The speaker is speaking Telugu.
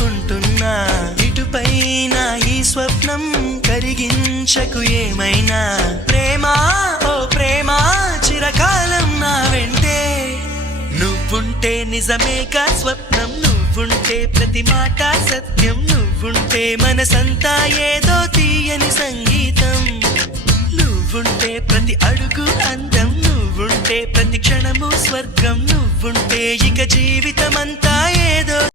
కోరుకుంటున్నా. ఇటుపైన ఈ స్వప్నం కరిగించకు ఏమైనా. ప్రేమ ఓ ప్రేమ చిరకాలం నా వెంటే. నువ్వుంటే నిజమేగా స్వప్నం, నువ్వుంటే ప్రతి మాట సత్యం, నువ్వుంటే మనసంతా ఏదో తీయని సంగీతం. నువ్వుంటే ప్రతి అడుగు అందం, నువ్వుంటే ప్రతి క్షణము స్వర్గం, నువ్వుంటే ఇక జీవితమంతా ఏదో